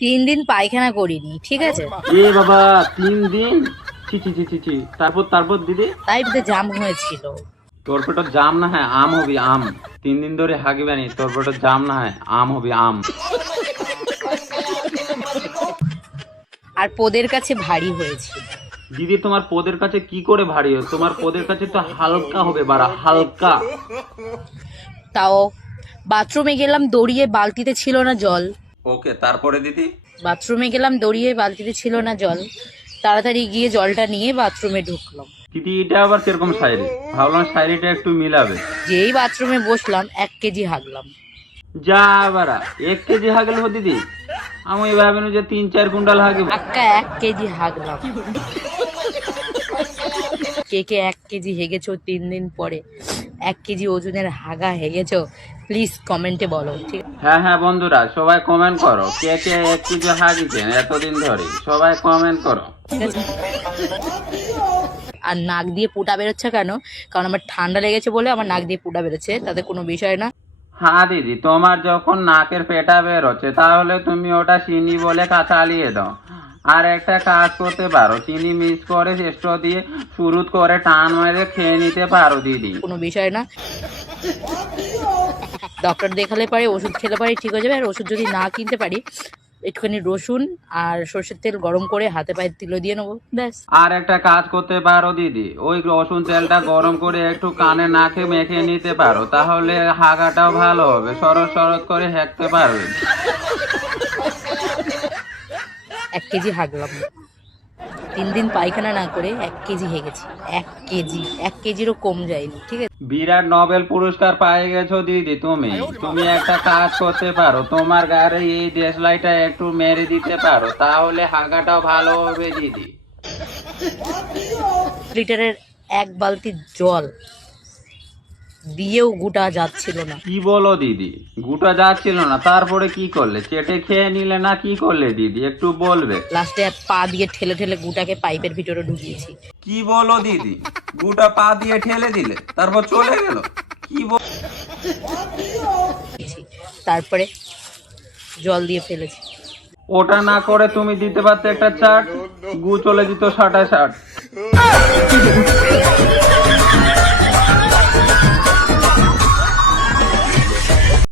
তিন দিন পায়খানা করিনি ঠিক আছে? এ বাবা তিন দিন? ছি ছি ছি ছি ছি। তারপর তারপর দিদি? তাই পেটে জাম হয়েছিল। তোর পেটো জাম না হয় আম হবি আম। তিন দিন ধরে হাগবে নি তোর পেটো জাম না হয় আম হবি আম। আর পোদের কাছে ভারী হয়েছিল। দিদি তোমার পদের কাছে কি করে ভারী হয়? তোমার পোদের কাছে তো হালকা হবে বাড়া হালকা। তাও বাথরুমে গেলাম দড়িয়ে বালতিতে ছিল না জল। ওকে তারপরে দিদি? বাথরুমে গেলাম দড়িয়ে বালতিতে ছিল না জল। তাড়াতাড়ি গিয়ে জলটা নিয়ে বাথরুমে ঢুকলাম। দিদি এটা আবার কীরকম শায়রি ভাবলাম শায়রিটা একটু মিলাবে। যেই বাথরুমে বসলাম এক কেজি হাগলাম। যা বারা এক কেজি হাগল হো দিদি। আমি ভাবিনু যে তিন চার কুইন্টাল হাগিব। আক্কা এক কেজি হাগলাম। কে কে এক কেজি হেগেছো তিন দিন পরে? এক কেজি ওজনের হাগা হেগেছো প্লিজ কমেন্টে বলো ঠিক হ্যাঁ হ্যাঁ বন্ধুরা সবাই কমেন্ট করো। কে কে এক কেজি হাগিছেন এতদিন ধরে সবাই কমেন্ট করো। আর নাক দিয়ে পুটা বেরোচ্ছে কেন? কারণ আমার ঠান্ডা লেগেছে বলে আমার নাক দিয়ে পুটা বেরোচ্ছে তাতে কোনো বিষয় না। হ্যাঁ দিদি তোমার যখন নাকের পেটা বেরোচ্ছে তাহলে তুমি ওটা চিনি বলে চালিয়ে দাও। আর একটা কাজ করতে পারো। চিনি মিক্স করে চেষ্টা দিয়ে শুরুত করে টান মেরে খেয়ে নিতে পারো দিদি। কোনো বিষয় না। ডক্টর দেখালে পারে ওষুধ খেলে পারে ঠিক হয়ে যাবে। আর ওষুধ যদি না কিনতে পারি একটুখানি রসুন আর সর্ষের তেল গরম করে হাতে পায়ে তিলো দিয়ে নেব ব্যাস। আর একটা কাজ করতে পারো দিদি। ওই রসুন তেলটা গরম করে একটু কানে নাকে মেখে নিতে পারো তাহলে হাগাটাও ভালো হবে। সরস সরস করে হেঁকতে পারবে। এক কেজি হাগলাম তিন দিন পায়খানা না করে এক কেজি হেগেছি। এক কেজি এক কেজিরও কম যায়নি ঠিক আছে? বিরাট নোবেল পুরস্কার পেয়ে গেছো দিদি তুমি। তুমি একটা কাজ করতে পারো। তোমার গাড়ি এই দেশলাইটা একটু মেরে দিতে পারো। তাহলে হাগাটাও ভালো হবে দিদি। লিটারের এক বালতি জল দিয়েও গোটা যাচ্ছিল না। কি বলো দিদি? গুটা যাচ্ছিল না তারপরে কি করলে? চেটে খেয়ে নিলে না কি করলে দিদি? একটু বলবে। লাস্টে পা দিয়ে ঠেলে ঠেলে গুটাকে পাইপের ভিতরে ঢুকিয়েছি। কি বলো দিদি? গুটা পা দিয়ে ঠেলে দিলে তারপর চলে গেল? কি বল তারপরে জল দিয়ে ফেলেছি। ওটা না করে তুমি দিতে পারতে একটা চাট গু চলে দিত ষাটা ষাট